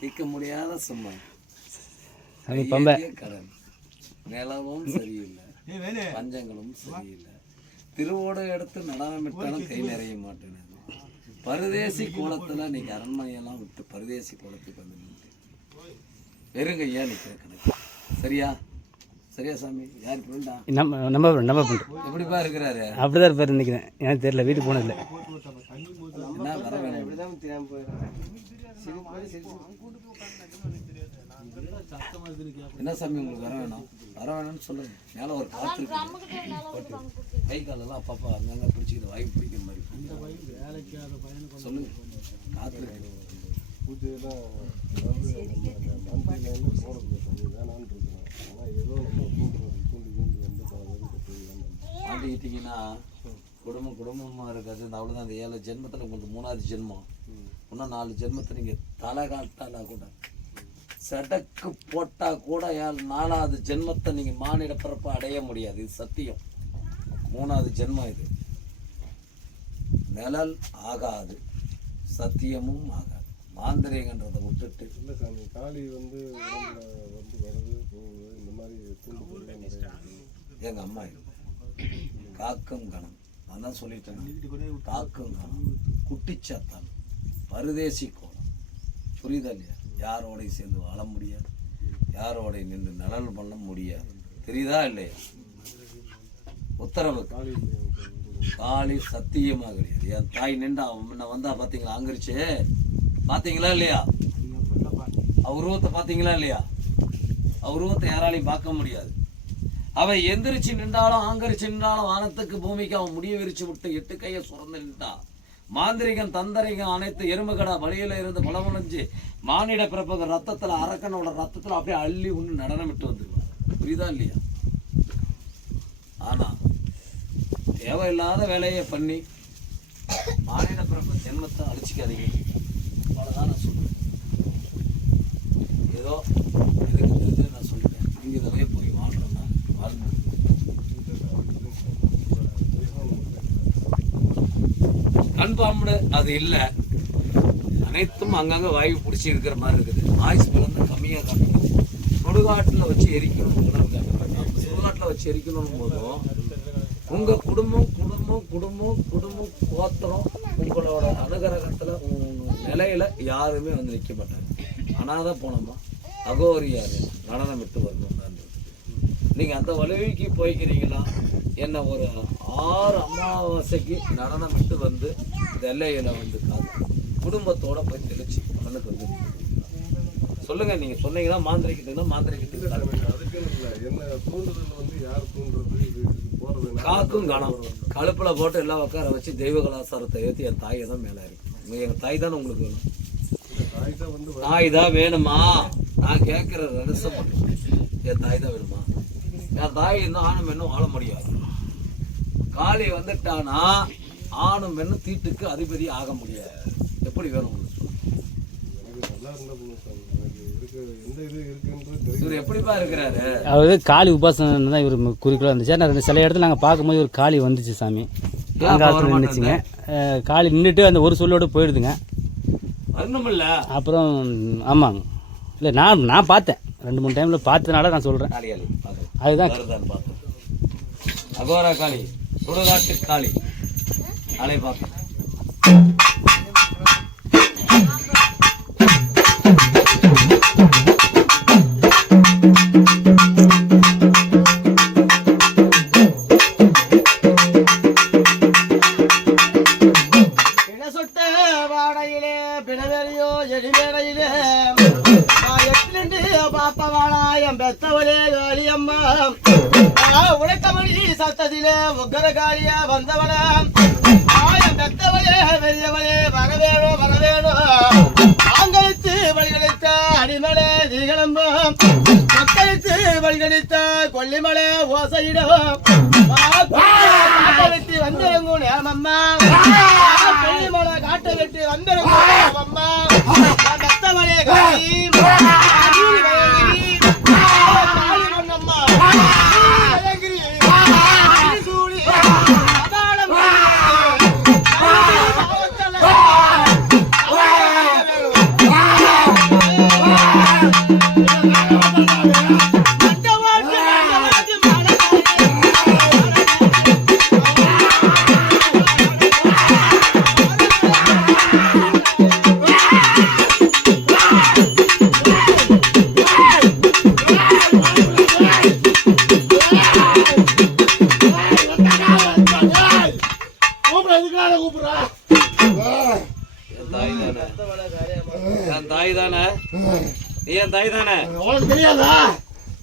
தீர்க்க முடியாத சும்மா கடன், நிலவும் சரியில்லை, பஞ்சங்களும் சரியில்லை, திருவோடு எடுத்து நடனமிட்டாலும் கை நிறைய மாட்டேன். பரதேசி கோலத்துல நீங்க அரண்மனையெல்லாம் விட்டு பரதேசி கோலத்துக்கு வந்து வெறுங்கையா நிற்கிற கணக்கு. சரியா சரியா சாமி? யார் ஃப்ரெண்டா? நம்ம எப்படிப்பா இருக்கிறாரு? அப்படிதான் இருப்பாரு நினைக்கிறேன். எனக்கு தெரியல, வீட்டுக்கு போனதில்லை. என்ன வர வேணும்? என்ன சாமி உங்களுக்கு வர வேணும்? வர வேணும்னு சொல்லுங்க. மேலே ஒரு காற்று கை காலெல்லாம் அப்பப்பா அங்கங்கே பிடிச்சிக்கிது, வாய்ப்பு பிடிக்கிற மாதிரி சொல்லுங்க. காற்று மாட்டிக்கிட்டீங்கன்னா குடும்பமாக இருக்காது. இந்த அவ்வளோதான். அந்த 7 ஜென்மத்தில் உங்களுக்கு 3வது ஜென்மம். இன்னும் 4 ஜென்மத்தை நீங்கள் தலை காட்டானா கூட, சடக்கு போட்டால் கூட 4வது ஜென்மத்தை நீங்கள் மானிட பிறப்பை அடைய முடியாது. இது சத்தியம். 3வது ஜென்மம் இது. நிழல் ஆகாது, சத்தியமும் ஆகாது. மாந்திரிகன்றதை விட்டுட்டு இல்லை சாமி, காளி வந்து வருது போகுது, இந்த மாதிரி எங்கள் அம்மா காக்கும் கணம். நான் தான் சொல்லிட்டேன், காக்கும் கணம், குட்டிச்சாத்தான், பரதேசி கோலம். புரியுதா இல்லையா? யாரோடையும் சேர்ந்து வாழ முடியாது, யாரோடையும் நின்று நலன் பண்ண முடியாது. தெரியுதா இல்லையா? உத்தரவு. காளி சத்தியமாக கிடையாது. என் தாய் நின்று முன்ன வந்தா பார்த்தீங்களா? ஆங்கரிச்சு பார்த்தீங்களா இல்லையா? உருவத்தை பார்த்தீங்களா இல்லையா? உருவத்தை யாராலையும் பார்க்க முடியாது. அவன் எந்திரிச்சு நின்றாலும் ஆங்கரிச்சு நின்றாலும் வானத்துக்கு பூமிக்கு அவன் முடிய விரிச்சு விட்டு 8 கையை சுரந்து நின்றான். மாந்திரிகன் தந்தரிகன் அனைத்து எருமகடா வழியில இருந்து பலமுனைஞ்சு மானிட பிறப்பக ரத்தத்துல, அரக்கனோட ரத்தத்துல அப்படியே அள்ளி ஒன்று நடனமிட்டு வந்துருவான். புரியுதா இல்லையா? ஆனா தேவையில்லாத வேலையை பண்ணி மானிட பிறப்ப ஜென்மத்தை அழிச்சிக்காதீங்க. அவ்வளோதான் நான் சொல்லுவேன். ஏதோ இதுக்கு தெரிஞ்சு நான் சொல்லிட்டேன். நீங்க இதிலே போய் வாழ்றேன்னா வாழ்ந்து கன்ஃபார்ம்டு அது இல்லை. அனைத்தும் அங்கங்கே வாயு பிடிச்சி இருக்கிற மாதிரி இருக்குது. வாய்ஸ் வந்து கம்மியாக காட்டணும். சுடுகாட்டில் வச்சு எரிக்கணும். சுடுகாட்டில் வச்சு எரிக்கணும் போதும் உங்கள் குடும்பம் கோத்திரம் உங்களோட அனுகிரகத்தில் நிலையில் யாருமே வந்து நிற்க மாட்டாங்க. அனாத போனோமா அகோரியாரு நடனம் விட்டு வரணும். நீங்கள் அந்த வலுவிக்கு போய்க்கிறீங்களா? என்ன ஒரு 6 அமாவாசைக்கு நடனம் விட்டு வந்து இந்த எல்லையில் வந்து குடும்பத்தோட போய் தெளிச்சு கண்ணுக்கு வந்து சொல்லுங்க. நீங்க சொன்னீங்கன்னா மாந்திரிக்கிட்டீங்கன்னா மாந்திரிக்கிட்டு காக்கும் கணம் கழுப்புல போட்டு எல்லாம் உட்கார வச்சு தெய்வ கலாச்சாரத்தை ஏற்றி என் தாயை தான் மேலே இருக்கு. எங்க தாய் தானே உங்களுக்கு வேணும். தாய் தான் வேணுமா? நான் கேட்கிற ரகசம் என் தாய் தான் வேணுமா? என் தாய் இருந்தால் ஆணும் பெண்ணும் வாழ முடியாது. காளி வந்துட்டானா ஆணும் பெண்ணும் தீட்டுக்கு அதிபதி ஆக முடியாது. எப்படி வேணும் உங்களுக்கு? இவர் எப்படிப்பா இருக்கிறாரு? அதாவது காளி உபாசனம் தான் இவர் குறிக்கோளாக இருந்துச்சு. ஆனால் சில இடத்துல நாங்கள் பார்க்கும்போது ஒரு காளி வந்துச்சு சாமி. நின்றுச்சுங்க. காளி நின்றுட்டு அந்த ஒரு சொல்லோடு போயிடுதுங்க. அப்புறம் ஆமாங்க. இல்லை நான் பார்த்தேன் 2-3 டைமில் பார்த்ததுனால நான் சொல்கிறேன். அதுதான் அகோரா காளி, சுடுகாட்டு காளி நாளை பார்ப்பேன். உழைத்தபடி சத்தத்திலே உக்கர காளியா வந்தவள ஆயம் பெத்தவளே பெரியவளே வரவேணோ வரவேணோ ஆங்கழித்து வழிகழித்த அடிமலை தீகளம்பம் மக்களுக்கு வழிகழித்த கொல்லிமலை ஓசையிடும் காட்ட வெட்டி வந்திருங்கூன் ஏமம்மா கொல்லிமலை காட்ட வெட்டி வந்திருங்கூன் அம்மா பெத்தவளே காளி Yeah. என் தாய் தானே, நீ என் தாய் தானே. உனக்கு தெரியாதா?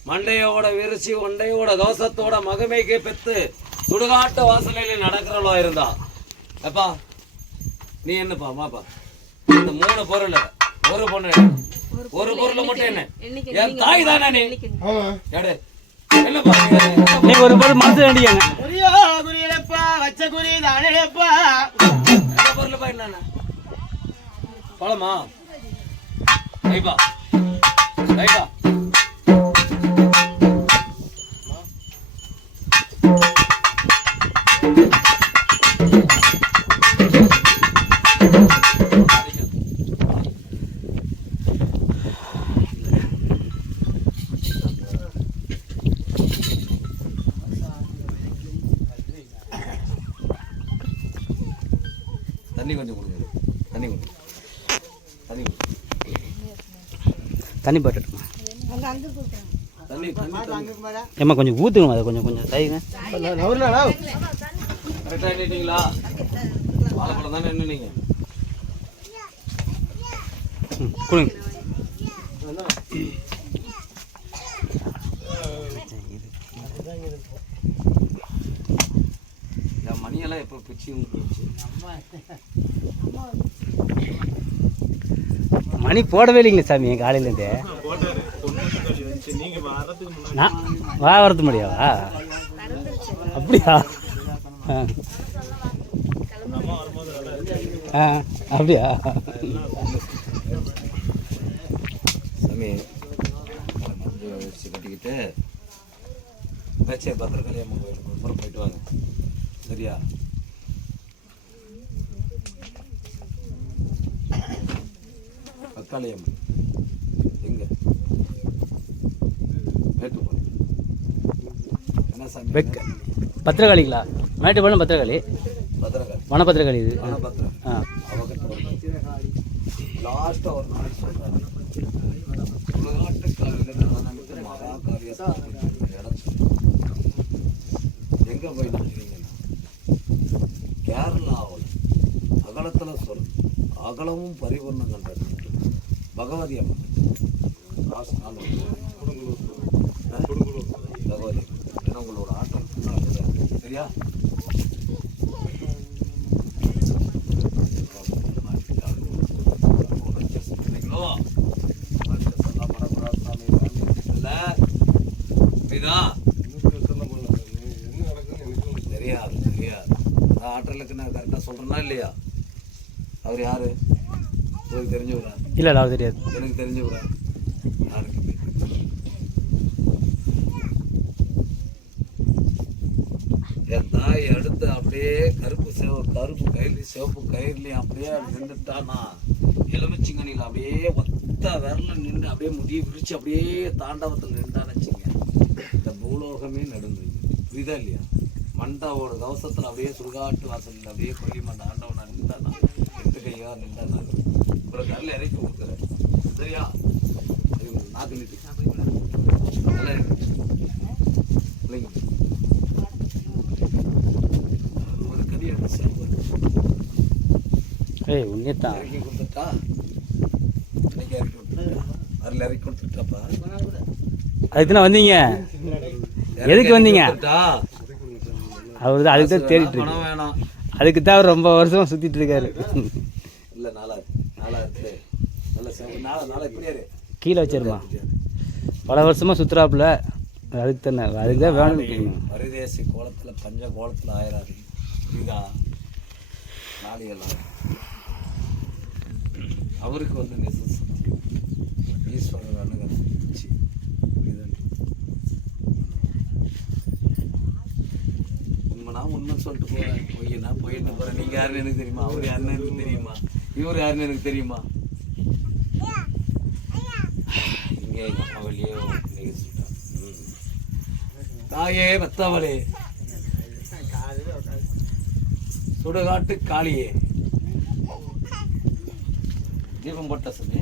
மண்டையோட விரிச்சி ஒண்டையோட தோசத்தோட மகமைக்கு பெத்து சுடுகாட்டு வாசலையில நடக்கிறவளா இருந்தா அப்பா நீ என்னப்பா மாப்பா இந்த 3 பொருள் ஒரு பொண்ணு ஒரு பொருள் மட்டும் என்ன என் தாய் தானே நீ எடு என்னப்பா நீ ஒரு பொருள் மனசு வேண்டியாங்க குறியோ குறியப்பா வச்ச குறி தானேப்பா இந்த பொருள்ப்பா என்னன்னா பழமா ரைப்பா ரைப்பா தண்ணி கொஞ்சம் கொடுங்க தண்ணி கொடுங்க தண்ணி தண்ணி பாட்டுமா தண்ணி தண்ணி ஏம்மா கொஞ்சம் ஊற்றுங்க அதை கொஞ்சம் கொஞ்சம் தைங்க கரெக்டாக எண்ணிட்டீங்களா வாழைப்பழம் தானே எண்ணினீங்க கொடுங்க என் மணியெல்லாம் எப்போ பிச்சு போச்சு மணி போடவே இல்லைங்களே சாமி காலையிலேருந்தே நான் வரது முடியாவா அப்படியா அப்படியா சாமி வச்சு கட்டிக்கிட்டு சரி பத்திரக்காளி அம்மா கோயிலுக்கு ஒரு முறை போயிட்டு வாங்க சரியா பத்திரக்காளி அம்மா எங்க மேட்டுப்பாளையம் என்ன சாமி பத்திரகாளிங்களா மேட்டுப்பாளையம் பத்திரகாளி பத்திரக்காளி வனபத்திரகாளி இது பத்திரம் ஆ அவகிட்ட ஒரு லாஸ்ட்டாக ஒரு நாளைக்கு சொல்கிறாரு உலகாட்டுக்காரில் மகாகாரியா இடம் எங்கே போய் நினைக்கிறீங்கன்னா கேரளாவில் அகலத்தில் சொல் அகலமும் பரிபூர்ணம் கண்டது பகவதி அம்மன் பகவதி ஏன்னா உங்களோட ஆட்டம் சரியா தெரியாது தெரியாது ஆற்றலுக்கு நான் கரெக்டாக சொல்கிறேன்னா இல்லையா அவர் யாரு உங்களுக்கு தெரிஞ்சவரா இல்லை அவர் தெரியாது எனக்கு தெரிஞ்சவரா யாருக்கு என் தாய் அடுத்து அப்படியே கருப்பு சிவப்பு கயிறுலையும் அப்படியே நின்றுட்டானா எலுமிச்சிங்கனியில் அப்படியே ஒத்த விரல நின்று அப்படியே முடிய விரிச்சு அப்படியே தாண்டவத்தில் நின்றான்னு வச்சுங்க இந்த பூலோகமே நடுங்குது புரியுதா இல்லையா மண்டாவோட கவசத்தில் அப்படியே சுடுகாட்டு வாசலில் அப்படியே கொல்லி மண்ட ஆண்டவனா நின்றானா 8 கையா நின்றானா ஒரு கல்ல இறக்கி கொடுக்குறேன் சரியா நாக்கு நிட்டு நல்லா இல்லைங்க ஒரு கறி எடுத்து ஏய் உன்னைத்தான் இறக்கி கொடுத்துட்டா இன்னைக்கு இறக்கி கொடுத்துட்டா அதில் இறக்கி கொடுத்துட்டாப்பா அதுக்கு தான் வந்தீங்க எதுக்கு வந்தீங்க அவர் அதுக்கு தான் தேடிட்டு பணம் வேணாம் அதுக்கு தான் அவர் ரொம்ப வருஷமா சுத்திட்டு இருக்காரு இல்லை நாளா இருக்கு நல்ல நாளை இப்படியாரு கீழே வச்சிருமா பல வருஷமா சுற்றுறாப்புல அதுக்கு தானே அதுக்கு தான் வேணும் பரிதேசி கோலத்தில் பஞ்ச கோலத்தில் ஆயிராது புரியுதா நாளையெல்லாம் அவருக்கு வந்து நெசஸ் ஈஸ்வரர் அணுகச்சு புரியுதா உண்மை சொல்லிட்டு போறேன் பொய்யனா போயிட்டு போறேன் நீங்க யாருன்னு எனக்கு தெரியுமா அவர் யாருன்னு எனக்கு தெரியுமா இவர் யாருன்னு எனக்கு தெரியுமா இங்கே எங்க அம்மா வெளியே தாயே பத்தவளே சுடுகாட்டு காளியே தீபம் போட்ட சொல்லி